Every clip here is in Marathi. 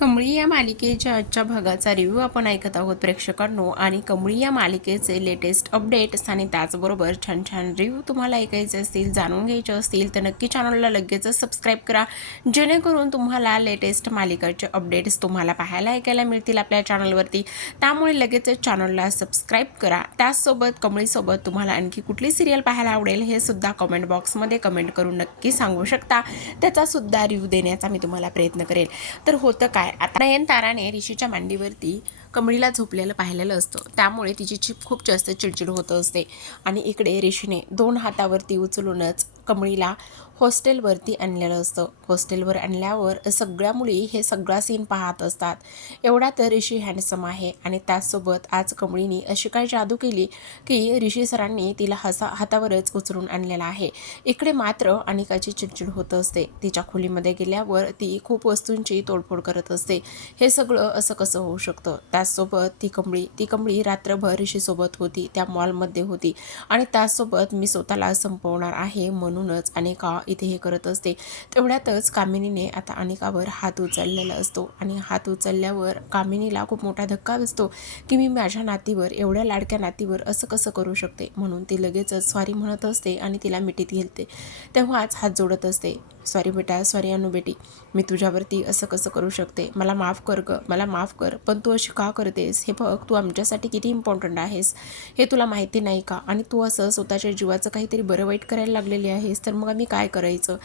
कमळी या मालिकेच्या आजच्या भागाचा रिव्ह्यू आपण ऐकत आहोत प्रेक्षकांनो. आणि कमळी या मालिकेचे लेटेस्ट अपडेट्स आणि त्याचबरोबर छान छान रिव्ह्यू तुम्हाला ऐकायचे असतील, जाणून घ्यायचे असतील तर नक्की चॅनलला लगेच सबस्क्राईब करा, जेणेकरून तुम्हाला लेटेस्ट मालिकाचे अपडेट्स तुम्हाला पाहायला ऐकायला मिळतील आपल्या चॅनलवरती. त्यामुळे लगेच चॅनलला सबस्क्राईब करा. त्याचसोबत कमळीसोबत तुम्हाला आणखी कुठली सिरियल पाहायला आवडेल हे सुद्धा कमेंट बॉक्समध्ये कमेंट करून नक्की सांगू शकता. त्याचा सुद्धा रिव्ह्यू देण्याचा मी तुम्हाला प्रयत्न करेल. तर होतं काय, आता नयनताराने ऋषीच्या मांडीवरती कमळीला झोपलेलं पाहिलेलं असतं. त्यामुळे तिची खूप जास्त चिडचिड होत असते. आणि इकडे ऋषीने 2 हातावरती उचलूनच कमळीला हॉस्टेलवरती आणलेलं असतं. हॉस्टेलवर आणल्यावर सगळ्या मुली हे सगळा सीन पाहत असतात. एवढा तर ऋषी हँडसम आहे. आणि त्याचसोबत आज कमळीने अशी काय जादू केली की ऋषी सरांनी तिला हातावरच उचलून आणलेला आहे. इकडे मात्र अनिकाची चिडचिड होत असते. तिच्या खोलीमध्ये गेल्यावर ती खूप वस्तूंची तोडफोड करत असते. हे सगळं असं कसं होऊ शकतं. त्याचसोबत ती कमळी रात्रभर ऋषीसोबत होती, त्या मॉलमध्ये होती. आणि त्याचसोबत मी स्वतःला संपवणार आहे म्हणूनच अनिका इथे हे करत असते. तेवढ्यातच कामिनीने आता अनिकावर हात उचललेला असतो. आणि हात उचलल्यावर कामिनीला खूप मोठा धक्का बसतो की मी माझ्या नातीवर, एवढ्या लाडक्या नातीवर असं कसं करू शकते. म्हणून ती लगेचच सॉरी म्हणत असते आणि तिला मिठीत घेते. तेव्हाच हात जोडत असते. सॉरी बेटा, सॉरी अनु बेटी, मी तुझ्यावरती असं कसं करू शकते. मला माफ कर ग, मला माफ कर. पण तू अशी का करतेस. हे बघ, तू आमच्यासाठी किती इम्पॉर्टंट आहेस हे तुला माहिती नाही का. आणि तू असं स्वतःच्या जीवाचं काहीतरी बरं वाईट करायला लागलेली आहेस, तर मग आम्ही काय करायचं.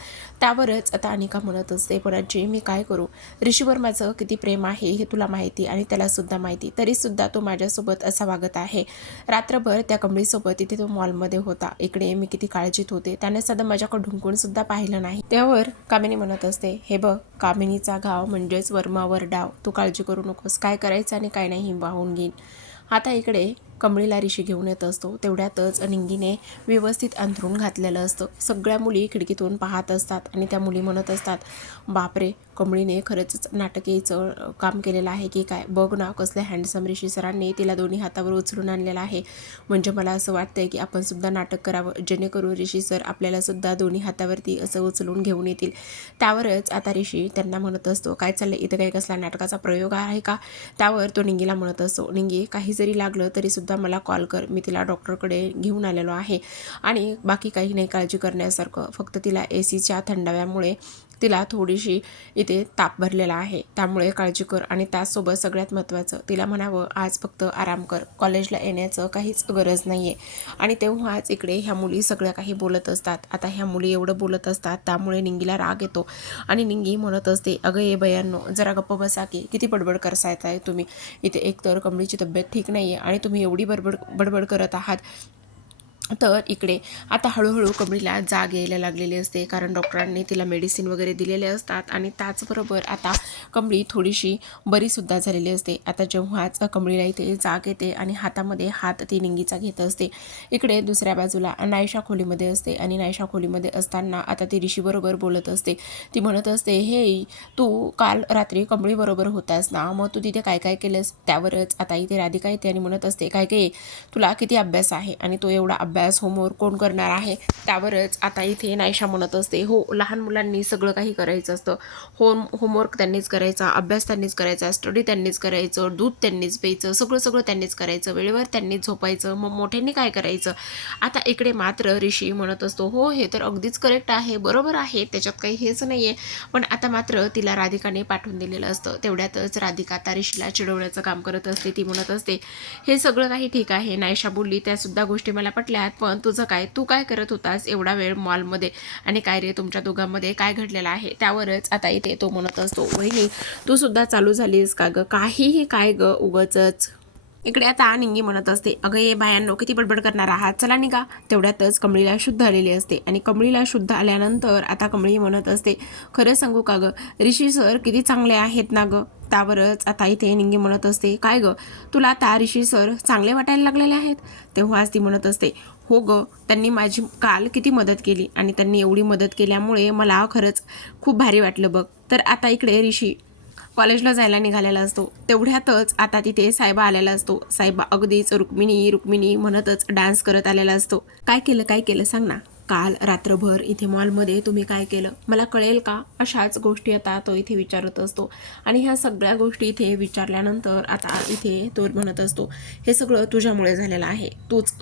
त्यावरच आता अनिका म्हणत असते, पण आजी मी काय करू. ऋषीवर माझं किती प्रेम आहे हे तुला माहिती आणि त्यालासुद्धा माहिती, तरीसुद्धा तो माझ्यासोबत असा वागत आहे. रात्रभर त्या कमळीसोबत तिथे तो मॉलमध्ये होता. इकडे मी किती काळजीत होते, त्याने साधं माझ्याकडे ढुंकून सुद्धा पाहिलं नाही. त्यावर कामिनी म्हणत असते, हे बघ, कामिनीचा घाव म्हणजेच वर्मावर डाव. तू काळजी करू नकोस, काय करायचं आणि काय नाही वाहून घेईन. आता इकडे कमळीला ऋषी घेऊन येत असतो. तेवढ्यातच निंगीने व्यवस्थित अंथरूण घातलेलं असतं. सगळ्या मुली खिडकीतून पाहत असतात आणि त्या मुली म्हणत असतात, बापरे, कमळीने खरंच नाटकीचं काम केलेलं आहे की काय. बघ ना, कसल्या हँडसम ऋषी सरांनी तिला दोन्ही हातावर उचलून आणलेलं आहे. म्हणजे मला असं वाटतंय की आपण सुद्धा नाटक करावं, जेणेकरून ऋषी सर आपल्याला सुद्धा दोन्ही हातावरती असं उचलून घेऊन येतील. त्यावरच आता ऋषी त्यांना म्हणत असतो, काय चाललंय इथं, काही कसला नाटकाचा प्रयोग आहे का. त्यावर तो निंगीला म्हणत असतो, निंगी, काही जरी लागलं तरी सुद्धा मला कॉल कर, मी तिला डॉक्टरकडे घेऊन आलेलो आहे. आणि बाकी काही नाही काळजी करण्यासारखं, फक्त तिला एसीच्या थंडाव्यामुळे तिला थोडीशी इथे ताप भरलेला आहे, त्यामुळे काळजी कर. आणि त्याचसोबत सगळ्यात महत्त्वाचं, तिला म्हणावं आज फक्त आराम कर, कॉलेजला येण्याचं काहीच गरज नाही आहे. आणि तेव्हाच इकडे ह्या मुली सगळ्या काही बोलत असतात. आता ह्या मुली एवढं बोलत असतात त्यामुळे निंगीला राग येतो. आणि निंगी म्हणत असते, अगं ये बयांनो, जरा गप्प बसा की, किती बडबड करताय तुम्ही. इथे एकतर कमळीची तब्येत ठीक नाही आहे आणि तुम्ही एवढी बडबड करत आहात. तर इकडे आता हळूहळू कमळीला जाग यायला लागलेली असते, कारण डॉक्टरांनी तिला मेडिसिन वगैरे दिलेले असतात. आणि त्याचबरोबर आता कमळी थोडीशी बरीसुद्धा झालेली असते. आता जेव्हाच कमळीला इथे जाग येते आणि हातामध्ये हात ती निंगीचा घेत असते. इकडे दुसऱ्या बाजूला नायशा खोलीमध्ये असते. आणि नायशा खोलीमध्ये असताना आता ती ऋषीबरोबर बोलत असते. ती म्हणत असते, हे तू काल रात्री कमळीबरोबर होतास ना, मग तू तिथे काय काय केलंस. त्यावरच आता इथे राधिका येते आणि म्हणत असते, काय काय तुला किती अभ्यास आहे आणि तो एवढा अभ्यास होमवर्क कोण करणार आहे. त्यावरच आता इथे नायशा म्हणत असते, हो, लहान मुलांनी सगळं काही करायचं असतं. होमवर्क त्यांनीच करायचा, अभ्यास त्यांनीच करायचा, स्टडी त्यांनीच करायचं, दूध त्यांनीच प्यायचं, सगळं त्यांनीच करायचं, वेळेवर त्यांनीच झोपायचं. मग मोठ्यांनी काय करायचं. आता इकडे मात्र ऋषी म्हणत असतो, हो, हे तर अगदीच करेक्ट आहे, बरोबर आहे, त्याच्यात काही हेच नाही आहे. पण आता मात्र तिला राधिकाने पाठवून दिलेलं असतं. तेवढ्यातच राधिका आता ऋषीला चिडवण्याचं काम करत असते. ती म्हणत असते, हे सगळं काही ठीक आहे, नायशा बोलली त्यासुद्धा गोष्टी मला पटल्यात, पण तुझं काय, तू काय करत होतास एवढा वेळ मॉलमध्ये, आणि काय रे तुमच्या दोघांमध्ये काय घडलेलं आहे. त्यावरच आता इथे तो म्हणत असतो, वहिनी तू सुद्धा चालू झालीस का ग, काहीही काय ग उगाचच. इकडे आता निंगी म्हणत असते, अगं ये बायांनो, किती बडबड करणार आहात, चला निघा. तेवढ्यातच कमळीला शुद्ध आलेली असते. आणि कमळीला शुद्ध आल्यानंतर आता कमळी म्हणत असते, खरं सांगू का ग, ऋषी सर किती चांगले आहेत ना ग. त्यावरच आता इथे निंगी म्हणत असते, काय ग, तुला त्या ऋषी सर चांगले वाटायला लागलेले आहेत. तेव्हाच ती म्हणत असते, हो ग, त्यांनी माझी काल किती मदत केली आणि त्यांनी एवढी मदत केल्यामुळे मला खरंच खूप भारी वाटलं बघ. तर आता इकडे ऋषी कॉलेजला जायला निघालेला असतो. तेवढ्यातच आता तिथे सायबा आलेला असतो. सायबा अगदीच रुक्मिणी रुक्मिणी म्हणतच डान्स करत आलेला असतो. काय केलं सांग ना, काल रात्रभर इथे मॉलमध्ये तुम्ही काय केलं, मला कळेल का? अशाच गोष्टी आता तो इथे विचारत असतो. आणि ह्या सगळ्या गोष्टी इथे विचारल्यानंतर आता इथे तो म्हणत असतो, हे सगळं तुझ्यामुळे झालेलं आहे.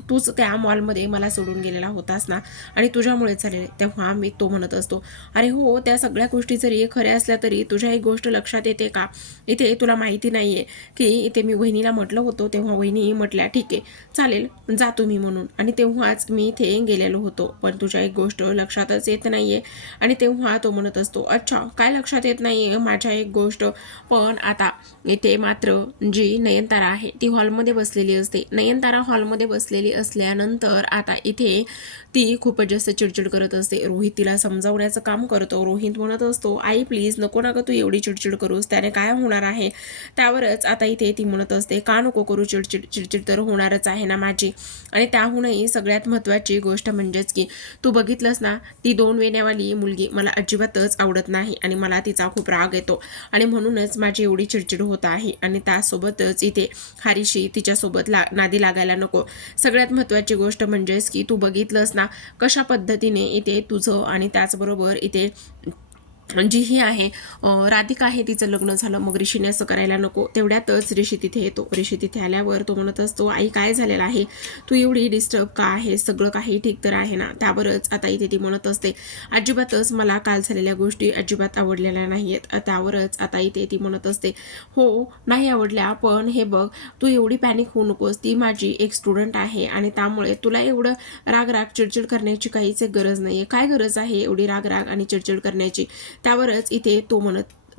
तूच त्या मॉलमध्ये मला सोडून गेलेला होतास ना, आणि तुझ्यामुळेच झालेले. तेव्हा मी तो म्हणत असतो, अरे हो, त्या सगळ्या गोष्टी जरी खऱ्या असल्या तरी तुझ्या एक गोष्ट लक्षात येते का? इथे तुला माहिती नाही आहे की इथे मी वहिनीला म्हटलं होतं, तेव्हा वहिनी म्हटल्या ठीक आहे चालेल जा तुम्ही म्हणून, आणि तेव्हाच मी इथे गेलेलो होतो. पण तुझ्या एक गोष्ट लक्षातच येत नाही आहे. आणि तेव्हा तो म्हणत असतो, अच्छा काय लक्षात येत नाही आहे माझ्या एक गोष्ट? पण आता इथे मात्र जी नयनतारा आहे ती हॉलमध्ये बसलेली असते. नयनतारा हॉलमध्ये बसलेली असल्यानंतर आता इथे ती खूपच जास्त चिडचिड करत असते. रोहित तिला समजावण्याचं काम करतो. रोहित म्हणत असतो, आई प्लीज नको ना गं तू एवढी चिडचिड करूस, त्याने काय होणार आहे? त्यावरच आता इथे ती म्हणत असते, का नको करू चिडचिड? चिडचिड तर होणारच आहे ना माझी. आणि त्याहूनही सगळ्यात महत्त्वाची गोष्ट म्हणजेच की तू बघितलंस ना, ती 2 वेण्यावाली मुलगी मला अजिबातच आवडत नाही आणि मला तिचा खूप राग येतो आणि म्हणूनच माझी एवढी चिडचिड होत आहे. आणि त्यासोबतच इथे हरीशी तिच्यासोबत नादी लागायला नको. सगळ्यात महत्त्वाची गोष्ट म्हणजेच की तू बघितलंस ना कशा पद्धतीने इथे तुझं आणि त्याचबरोबर इथे जी ही आहे राधिका आहे तिचं लग्न झालं, मग ऋषीने असं करायला नको. तेवढ्यातच ऋषी तिथे येतो. ऋषी तिथे आल्यावर तो म्हणत असतो, आई काय झालेलं आहे, तू एवढी डिस्टर्ब का आहे, सगळं काही ठीक तर आहे ना? त्यावरच आता इथे ती म्हणत असते, अजिबातच मला काल झालेल्या गोष्टी अजिबात आवडलेल्या नाही आहेत. त्यावरच आता इथे ती म्हणत असते, हो नाही आवडल्या, पण हे बघ तू एवढी पॅनिक होऊ नकोस, ती माझी एक स्टुडंट आहे आणि त्यामुळे तुला एवढं राग चिडचिड करण्याची काहीच गरज नाही आहे. काय गरज आहे एवढी राग आणि चिडचिड करण्याची? त्यावरच इथे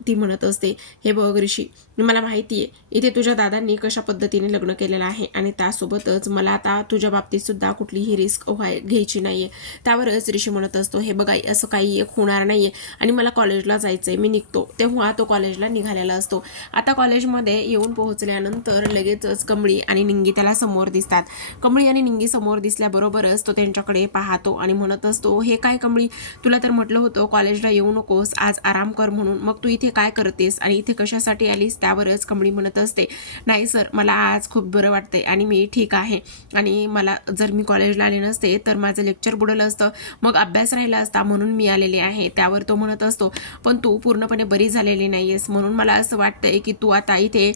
ती म्हणत असते, हे बघ ऋषी, मला माहिती आहे इथे तुझ्या दादांनी कशा पद्धतीने लग्न केलेलं आहे आणि त्यासोबतच मला आता तुझ्या बाबतीत सुद्धा कुठलीही रिस्क घ्यायची नाही आहे. त्यावरच ऋषी म्हणत असतो, हे बघा असं काही एक होणार नाही आहे आणि मला कॉलेजला जायचं आहे, मी निघतो. तेव्हा तो कॉलेजला निघालेला असतो. आता कॉलेजमध्ये येऊन पोहोचल्यानंतर लगेचच कमळी आणि निंगी त्याला समोर दिसतात. कमळी आणि निंगी समोर दिसल्याबरोबरच तो त्यांच्याकडे पाहतो आणि म्हणत असतो, हे काय कमळी, तुला तर म्हटलं होतं कॉलेजला येऊ नकोस, आज आराम कर म्हणून, मग तू इथे काय करतेस आणि इथे कशासाठी आलीस? त्यावरच कमळी म्हणत असते, नाही सर मला आज खूप बरं वाटतंय आणि मी ठीक आहे आणि मला जर मी कॉलेजला आले नसते तर माझं लेक्चर बुडलं असतं, मग अभ्यास राहिला असता म्हणून मी आलेली आहे. त्यावर तो म्हणत असतो, पण तू पूर्णपणे बरी झालेली नाही आहेस म्हणून मला असं वाटतंय की तू आता इथे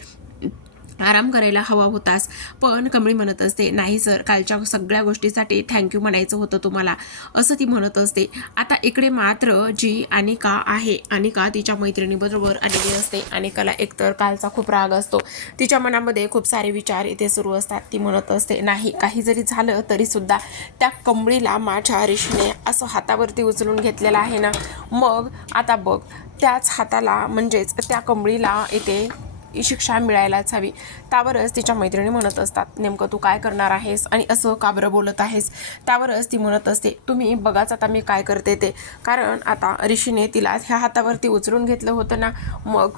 आराम करायला हवा होतास. पण कमळी म्हणत असते, नाही सर कालच्या सगळ्या गोष्टीसाठी थँक्यू म्हणायचं होतं तुम्हाला, असं ती म्हणत असते. आता इकडे मात्र जी अनिका आहे, अनिका तिच्या मैत्रिणीबरोबर आलेली असते. अनिकाला एकतर कालचा खूप राग असतो, तिच्या मनामध्ये खूप सारे विचार इथे सुरू असतात. ती म्हणत असते, नाही काही जरी झालं तरी सुद्धा त्या कमळीला माझ्या ऋषीने असं हातावरती उचलून घेतलेलं आहे ना, मग आता बघ त्याच हाताला म्हणजेच त्या कमळीला इथे शिक्षा मिळायलाच हवी. त्यावरच तिच्या मैत्रिणी म्हणत असतात, नेमकं तू काय करणार आहेस आणि असं का बरं बोलत आहेस? त्यावरच ती म्हणत असते, तुम्ही बघाच आता मी काय करते ते, कारण आता ऋषीने तिला ह्या हातावरती उचलून घेतलं होतं ना, मग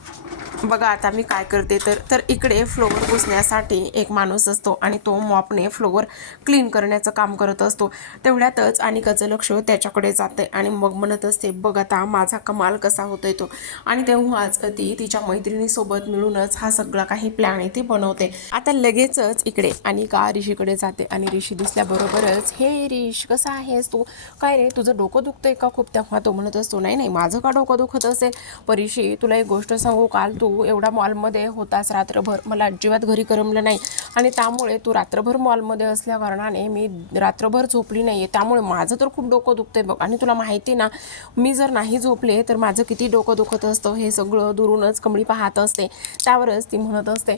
बघा आता मी काय करते. तर इकडे फ्लोअर पुसण्यासाठी एक माणूस असतो आणि तो मॉपने फ्लोअर क्लीन करण्याचं काम करत असतो. तेवढ्यातच अनिकाचं लक्ष त्याच्याकडे जाते आणि मग म्हणत असते, बघ आता माझा कमाल कसा होतोय तो. आणि तेव्हाच ती तिच्या मैत्रिणीसोबत मिळूनच हा सगळा काही प्लॅन इथे बनवते. आता लगेचच इकडे अनिका ऋषीकडे जाते आणि ऋषी दिसल्याबरोबरच, हे ऋष कसा आहेस तू, काय रे तुझं डोकं दुखतंय का खूप? तेव्हा तो म्हणत असतो, नाही नाही माझं का डोकं दुखत असेल? पण ऋषी तुला एक गोष्ट सांगू, काल तू एवढा मॉलमध्ये होतास रात्रभर, मला अजिबात घरी करमलं नाही आणि त्यामुळे तू रात्रभर मॉलमध्ये असल्या कारणाने मी रात्रभर झोपली नाही आहे, त्यामुळे माझं तर खूप डोकं दुखतंय बघ. आणि तुला माहिती ना, मी जर नाही झोपले तर माझं किती डोकं दुखत असतं हे सगळं दुरूनच कमळी पाहत असते. त्यावरच ती म्हणत असते,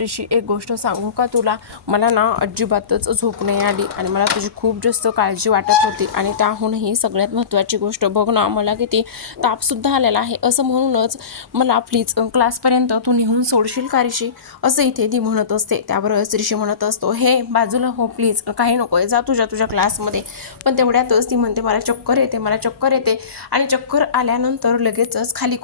ऋषी एक गोष्ट सांगू का तुला, मला ना अजिबातच झोप नाही आली आणि मला तुझी खूप जास्त काळजी वाटत होती आणि त्याहूनही सगळ्यात महत्त्वाची गोष्ट बघ ना, मला किती तापसुद्धा आलेला आहे, असं म्हणूनच मला प्लीज क्लासपर्यंत तू नेऊन सोडशील का ऋषी, असं इथे ती म्हणत असते. त्यावरच ऋषी म्हणत असतो, हे बाजूला हो प्लीज, काही नको आहे, जा तुझ्या क्लासमध्ये. पण तेवढ्यातच ती म्हणते, मला चक्कर येते आणि चक्कर आल्यानंतर लगेचच खाली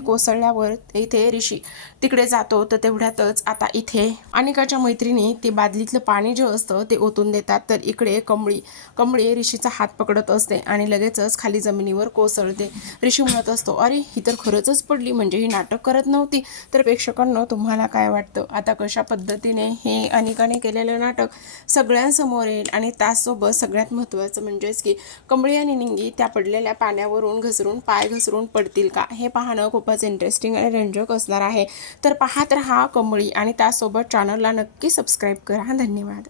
कोसळल्यावर इथे ऋषी तिकडे जातो. तर तेवढ्यातच आता इथे अनिकाच्या मैत्रिणी ते बादलीतलं पाणी जे असतं ते ओतून देतात. तर इकडे कमळी ऋषीचा हात पकडत असते आणि लगेचच खाली जमिनीवर कोसळते. ऋषी म्हणत असतो, अरे ही तर खरंच पडली, म्हणजे ही नाटक करत नव्हती. तर प्रेक्षकांनो तुम्हाला काय वाटतं, आता कशा पद्धतीने हे अनिकाने केलेलं नाटक सगळ्यांसमोर येईल आणि त्याचसोबत सगळ्यात महत्त्वाचं म्हणजेच की कमळी आणि निंगी त्या पडलेल्या पाण्यावरून घसरून पाय घसरून पडतील का, हे पाहणं खूपच इंटरेस्टिंग आणि रंजक असणार आहे. तर पाहत रहा कमळी आणि त्यासोबत चॅनलला नक्की सबस्क्राईब करा. धन्यवाद.